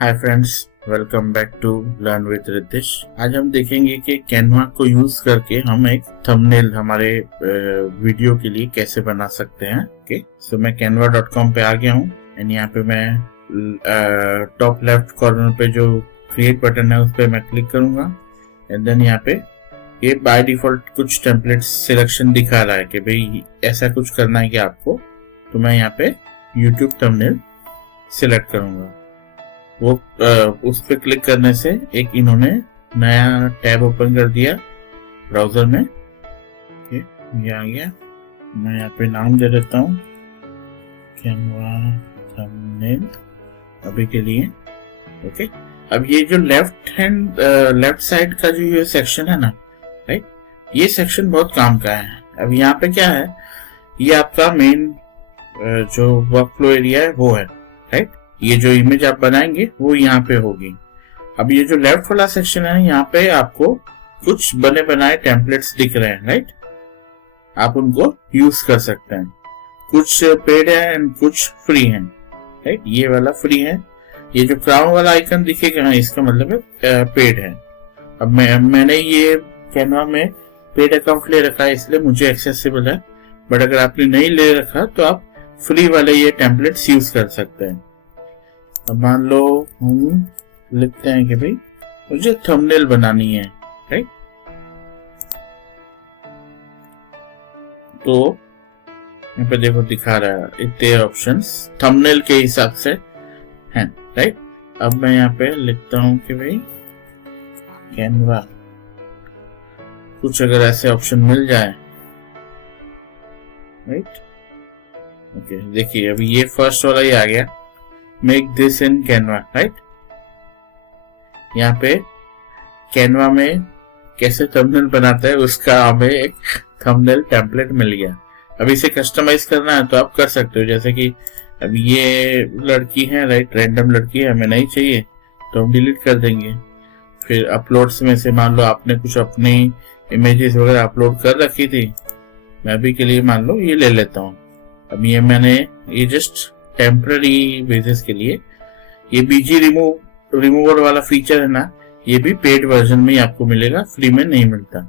Hi friends, welcome back to learn with Ritesh. आज हम देखेंगे कि कैनवा को यूज करके हम एक थंबनेल हमारे वीडियो के लिए कैसे बना सकते हैं। ओके, सो मैं canva.com पे आ गया हूँ एंड यहाँ पे मैं टॉप लेफ्ट कॉर्नर पे जो क्रिएट बटन है उस पर मैं क्लिक करूंगा एंड देन यहाँ पे ये बाय डिफॉल्ट कुछ टेम्पलेट सिलेक्शन दिखा रहा है कि भाई ऐसा कुछ करना है कि आपको, तो मैं यहाँ पे यूट्यूब थंबनेल सिलेक्ट करूंगा। वो उस पर क्लिक करने से एक इन्होंने नया टैब ओपन कर दिया ब्राउजर में। ये आ गया। मैं यहाँ पे नाम दे देता हूँ कैनवा थंबनेल अभी के लिए। ओके, अब ये जो लेफ्ट साइड का जो ये सेक्शन है ना, राइट, ये सेक्शन बहुत काम का है। अब यहाँ पे क्या है, ये आपका मेन जो वर्क फ्लो एरिया है वो है, राइट। ये जो इमेज आप बनाएंगे वो यहाँ पे होगी। अब ये जो लेफ्ट वाला सेक्शन है, यहाँ पे आपको कुछ बने बनाए टेम्पलेट्स दिख रहे हैं, राइट। आप उनको यूज कर सकते हैं। कुछ पेड है एंड कुछ फ्री है, राइट। ये वाला फ्री है। ये जो क्राउन वाला आइकन दिखेगा इसका मतलब है पेड है। अब मैंने ये कैनवा में पेड अकाउंट ले रखा है, इसलिए मुझे एक्सेसिबल है। बट अगर आपने नहीं ले रखा तो आप फ्री वाले ये टेम्पलेट्स यूज कर सकते हैं। अब मान लो हम लिखते हैं कि भाई मुझे थंबनेल बनानी है, राइट। तो यहाँ पे देखो दिखा रहा है इतने ऑप्शंस थंबनेल के हिसाब से हैं, राइट। अब मैं यहाँ पे लिखता हूँ कि भाई कैनवा, कुछ अगर ऐसे ऑप्शन मिल जाए, राइट। ओके, देखिए अभी ये फर्स्ट वाला ही आ गया, make this in Canva, right. यहाँ पे कैनवा में कैसे थंबनेल बनाता है उसका हमें एक थंबनेल टेम्पलेट मिल गया। अब इसे कस्टमाइज करना है तो आप कर सकते हो, जैसे कि अब ये लड़की है, राइट, रैंडम लड़की है, हमें नहीं चाहिए तो हम डिलीट कर देंगे। फिर अपलोड्स में से मान लो आपने कुछ अपनी इमेजेस वगैरह अपलोड कर रखी थी, मैं अभी के लिए मान लो ये ले लेता हूँ। अब ये जस्ट टेम्पररी बेसिस के लिए, ये बीजी रिमूवर वाला फीचर है ना, ये भी पेड वर्जन में ही आपको मिलेगा, फ्री में नहीं मिलता।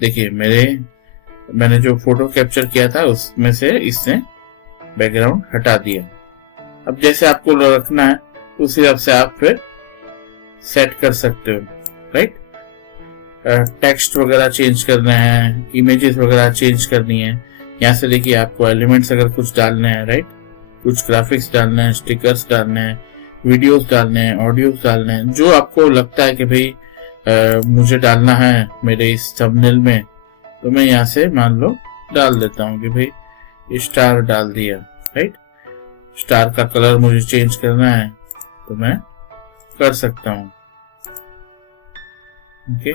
देखिए मैंने जो फोटो कैप्चर किया था उसमें से इसने बैकग्राउंड हटा दिया। अब जैसे आपको रखना है उस हिसाब से आप फिर सेट कर सकते हो, राइट। टेक्स्ट वगैरह चेंज करना है, इमेजेस वगैरह चेंज करनी है। यहाँ से देखिए आपको एलिमेंट्स अगर कुछ डालने हैं, राइट, कुछ ग्राफिक्स डालने हैं, स्टिकर्स डालने हैं, वीडियोस डालने हैं, ऑडियोस डालने हैं, जो आपको लगता है कि भाई मुझे डालना है मेरे इस थंबनेल में, तो मैं यहाँ से मान लो डाल देता हूँ कि भाई स्टार डाल दिया, राइट। स्टार का कलर मुझे चेंज करना है तो मैं कर सकता हूँ। ओके,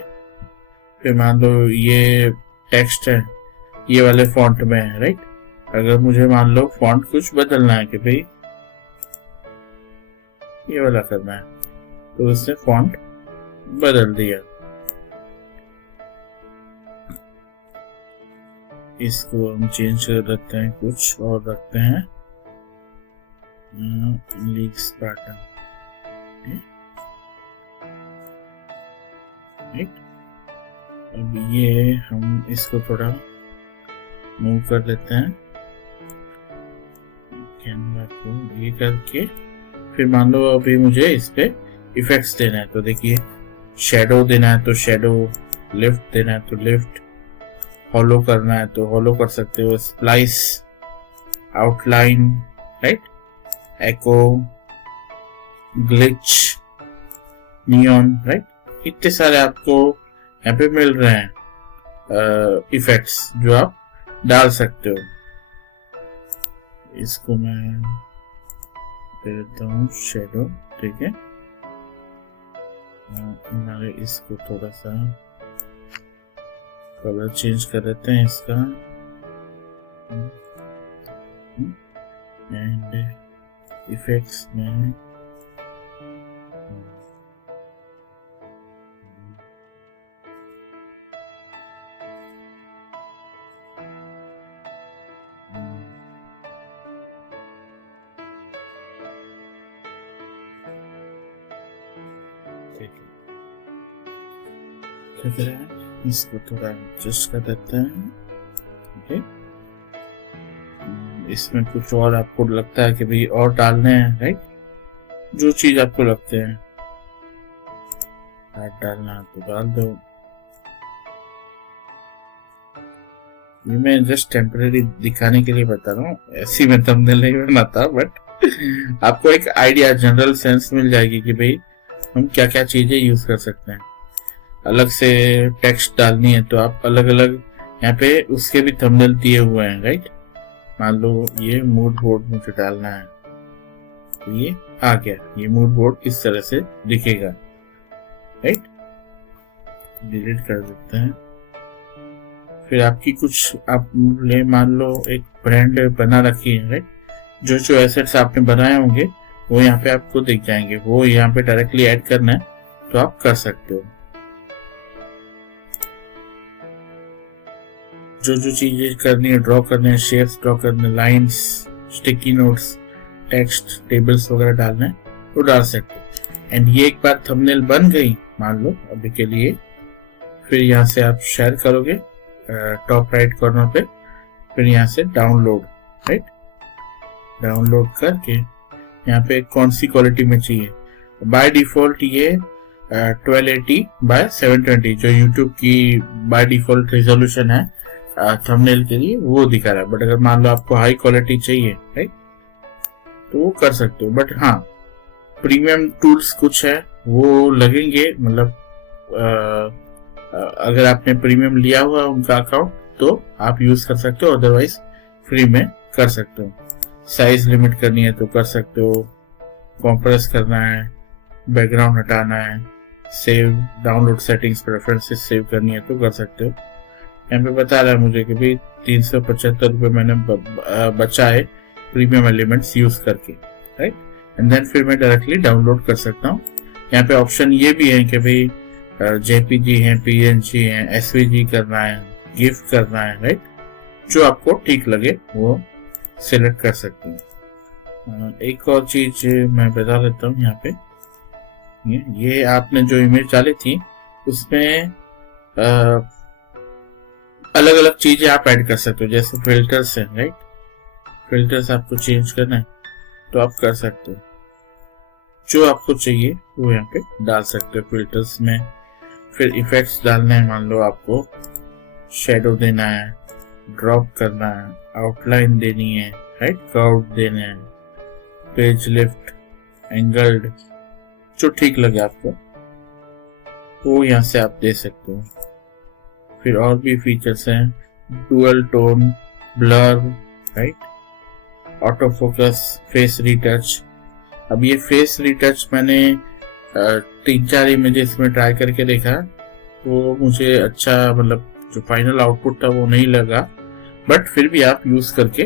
फिर मान लो ये टेक्स्ट है, ये वाले फॉन्ट में है, राइट। अगर मुझे मान लो फॉन्ट कुछ बदलना है कि भाई ये वाला करना है, तो इससे फॉन्ट बदल दिया। इसको हम चेंज कर देते हैं, कुछ और रखते हैं लीक्स पैटर्न, राइट। अब ये हम इसको थोड़ा मूव कर लेते हैं कैनवा को, ये करके फिर मान लो अभी मुझे इस पे इफेक्ट्स देना है, तो देखिए शेडो देना है तो शेडो, लिफ्ट देना है तो लिफ्ट, हॉलो करना है तो हॉलो कर सकते हो, स्प्लाइस, आउटलाइन, राइट, एको, ग्लिच, नियॉन, राइट। इतने सारे आपको यहाँ पे मिल रहे हैं इफेक्ट्स जो आप डाल सकते हो। इसको मैं दे देता हूँ शेडो, ठीक है। हमारे इसको थोड़ा सा कलर चेंज कर देते हैं इसका, एंड इफेक्ट्स में लग रहा है, इसको थोड़ा एडजस्ट कर देते हैं। ओके, इसमें कुछ और आपको लगता है कि भाई और डालने हैं, राइट? जो चीज आपको लगते हैं डालना तो डाल दो। ये मैं जस्ट टेम्परेरी दिखाने के लिए बता रहा हूँ, ऐसी मैं थंबनेल नहीं बनाता, बट आपको एक आइडिया, जनरल सेंस मिल जाएगी कि भाई हम क्या क्या चीजें यूज कर सकते हैं। अलग से टेक्स्ट डालनी है तो आप अलग अलग यहाँ पे उसके भी थंबनेल दिए हुए हैं, राइट? मान लो ये मूड बोर्ड मुझे डालना है, तो ये आ गया, ये मूड बोर्ड इस तरह से दिखेगा, राइट? डिलीट कर देते हैं। फिर आपकी कुछ आप मान लो एक ब्रांड बना रखी है, राइट? जो जो एसेट्स आपने बनाए होंगे वो यहाँ पे आपको दिख जाएंगे, वो यहाँ पे डायरेक्टली ऐड करना है तो आप कर सकते हो। जो जो चीजें करनी है, ड्रॉ करने हैं, शेप्स ड्रॉ करने, lines, sticky notes, text, tables वगैरह डालना है तो डाल सकते हो। एंड ये एक बार थंबनेल बन गई मान लो अभी के लिए, फिर यहाँ से आप शेयर करोगे टॉप राइट कॉर्नर पे, फिर यहाँ से डाउनलोड, राइट? डाउनलोड करके यहाँ पे कौन सी क्वालिटी में चाहिए, बाय डिफॉल्ट ये 1280x720 जो YouTube की बाय डिफॉल्ट रेजोल्यूशन है थंबनेल के लिए वो दिखा रहा है। बट अगर मान लो आपको हाई क्वालिटी चाहिए, राइट, तो वो कर सकते हो। बट हाँ, प्रीमियम टूल्स कुछ है वो लगेंगे, मतलब अगर आपने प्रीमियम लिया हुआ उनका अकाउंट तो आप यूज कर सकते हो, अदरवाइज फ्री में कर सकते हो। साइज लिमिट करनी है तो कर सकते हो, कॉम्प्रेस करना है, बैकग्राउंड हटाना है, save download settings preferences save करनी है तो कर सकते हो। यहाँ पे बता रहा है मुझे कि भाई 375 रुपये मैंने बचाए प्रीमियम एलिमेंट्स यूज करके, राइट? एंड देन फिर मैं डायरेक्टली डाउनलोड कर सकता हूँ। यहाँ पे ऑप्शन ये भी है कि भाई जेपीजी है, पीएनजी है, एसवीजी करना है, गिफ्ट करना है, राइट? जो आपको ठीक लगे वो सिलेक्ट कर सकते हैं। एक और चीज मैं बता देता हूँ यहाँ पे, ये आपने जो इमेज डाली थी उसमें अलग अलग चीजें आप ऐड कर सकते हो, जैसे फिल्टर्स है, राइट? फिल्टर्स आपको चेंज करना है तो आप कर सकते हो, जो आपको चाहिए वो यहाँ पे डाल सकते हो फिल्टर्स में। फिर इफेक्ट्स डालने हैं, मान लो आपको शेडो देना है, ड्रॉप करना है, आउटलाइन देनी है, राइट, कर्व देने हैं, पेज लिफ्ट, एंगल्ड, जो ठीक लगे आपको वो यहाँ से आप दे सकते हो। फिर और भी फीचर्स हैं, dual tone, blur, right, auto focus, face retouch. अब ये फेस रीटच मैंने 3-4 इमेजेस में ट्राई करके देखा, वो मुझे अच्छा, मतलब जो फाइनल आउटपुट था वो नहीं लगा, बट फिर भी आप यूज करके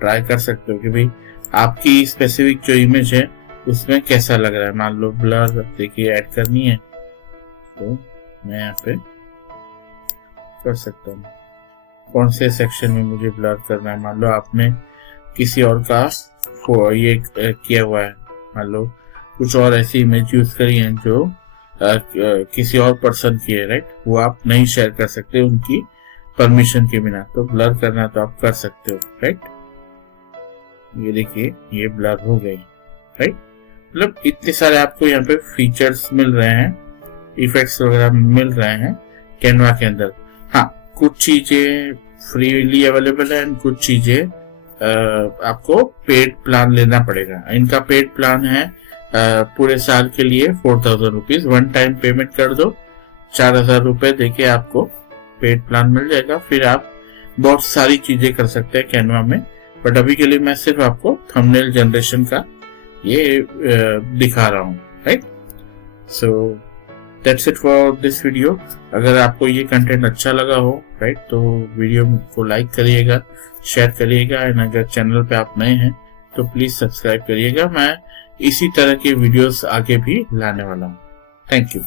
ट्राई कर सकते हो कि भाई आपकी स्पेसिफिक जो इमेज है उसमें कैसा लग रहा है। मान लो ब्लर देखिए ऐड करनी है तो मैं यहाँ पे कर सकता हूँ कौन से सेक्शन में मुझे ब्लर करना है। मान लो आपने किसी और का ये किया हुआ है, मान लो कुछ और ऐसी इमेज यूज करी है जो किसी और पर्सन की है, राइट, वो आप नहीं शेयर कर सकते उनकी परमिशन के बिना, तो ब्लर करना तो आप कर सकते हो, राइट? ये देखिए ये ब्लर हो गई, राइट? मतलब इतने सारे आपको यहाँ पे फीचर्स मिल रहे हैं, इफेक्ट्स वगैरह मिल रहे हैं कैनवा के अंदर। हाँ, कुछ चीजें फ्रीली अवेलेबल है, कुछ चीजें आपको पेड प्लान लेना पड़ेगा। इनका पेड प्लान है पूरे साल के लिए 4000 रुपीज, वन टाइम पेमेंट कर दो, 4000 रुपए देके आपको पेड प्लान मिल जाएगा। फिर आप बहुत सारी चीजें कर सकते हैं कैनवा में, बट अभी के लिए मैं सिर्फ आपको थंबनेल जनरेशन का ये दिखा रहा हूँ, right? So that's it for this video. अगर आपको ये कंटेंट अच्छा लगा हो, राइट, तो वीडियो को लाइक करिएगा, शेयर करिएगा, एंड अगर चैनल पे आप नए हैं तो प्लीज सब्सक्राइब करिएगा। मैं इसी तरह के वीडियोस आगे भी लाने वाला हूँ। Thank you.